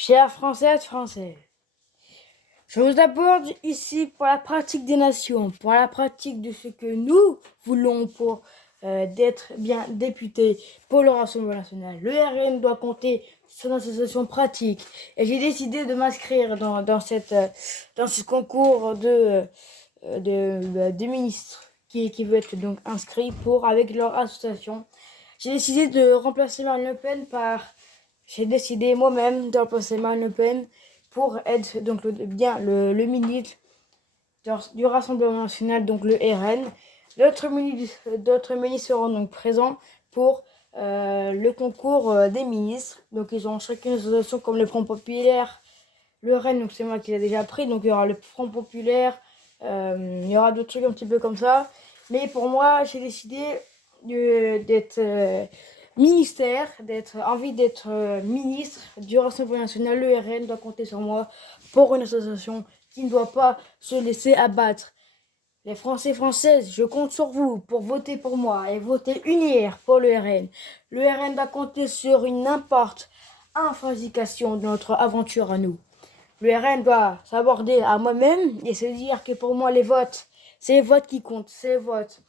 Chers Françaises, Français, je vous aborde ici pour la pratique des nations, pour la pratique de ce que nous voulons pour d'être bien députés pour le Rassemblement national. Le RN doit compter sur une association pratique et j'ai décidé de m'inscrire dans ce concours de ministres qui veut être donc inscrit avec leur association. J'ai décidé de remplacer Marine Le Pen j'ai décidé moi-même de remplacer Marine Le Pen pour être donc le ministre du Rassemblement national, donc le RN. D'autres ministres seront donc présents pour le concours des ministres. Donc ils ont chacune une association comme le Front populaire, le RN, donc c'est moi qui l'ai déjà pris, donc il y aura le Front populaire, il y aura d'autres trucs un petit peu comme ça. Mais pour moi, j'ai décidé d'être envie d'être ministre du Rassemblement national. Le RN doit compter sur moi pour une association qui ne doit pas se laisser abattre. Les Français Françaises, je compte sur vous pour voter pour moi et voter unir pour le RN. Le RN va compter sur une n'importe indication de notre aventure à nous. Le RN doit s'aborder à moi-même et se dire que pour moi, c'est les votes qui comptent, c'est les votes.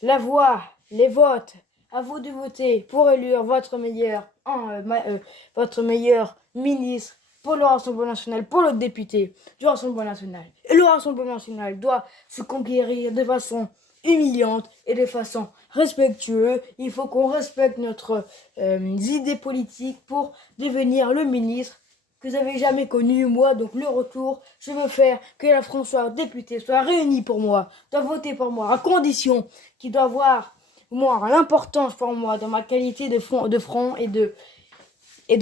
La voix, les votes, à vous de voter pour élire votre meilleur ministre pour le Rassemblement national, pour le député du Rassemblement national. Et le Rassemblement national doit se conquérir de façon humiliante et de façon respectueuse. Il faut qu'on respecte notre idée politique pour devenir le ministre que vous n'avez jamais connu, moi, donc le retour, je veux faire que la France soit députée, soit réunie pour moi, doit voter pour moi, à condition qu'il doit avoir, moi, l'importance pour moi, dans ma qualité de front et de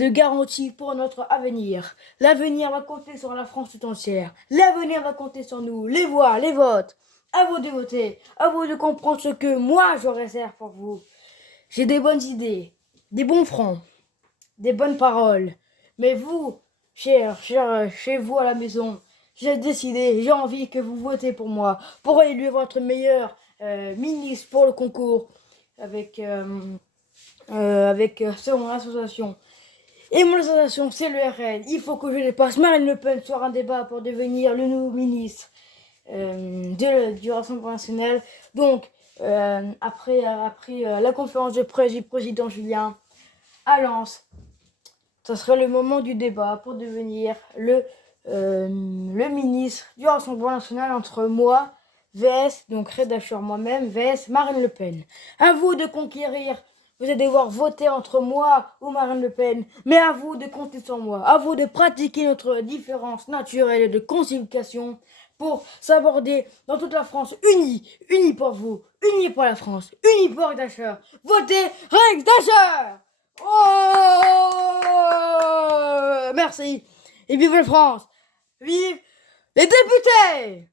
garantie pour notre avenir. L'avenir va compter sur la France tout entière. L'avenir va compter sur nous, les voix, les votes. À vous de voter, à vous de comprendre ce que moi je réserve pour vous. J'ai des bonnes idées, des bons fronts, des bonnes paroles. Mais vous, chez vous à la maison, j'ai décidé, j'ai envie que vous votez pour moi, pour élire votre meilleur ministre pour le concours sur mon association. Et mon association, c'est le RN. Il faut que je dépasse Marine Le Pen sur un débat pour devenir le nouveau ministre du Rassemblement national. Donc, après la conférence de presse du président Julien à Lens, ça sera le moment du débat pour devenir le ministre du Rassemblement national entre moi, VS, donc rédacteur moi-même, VS Marine Le Pen. À vous de conquérir. Vous allez devoir voter entre moi ou Marine Le Pen, mais à vous de compter sur moi, à vous de pratiquer notre différence naturelle de conciliation pour s'aborder dans toute la France unis pour vous, unis pour la France, unis pour Rex Dasher. Votez Rex Dasher! Oh, merci. Et vive la France! Vive les députés!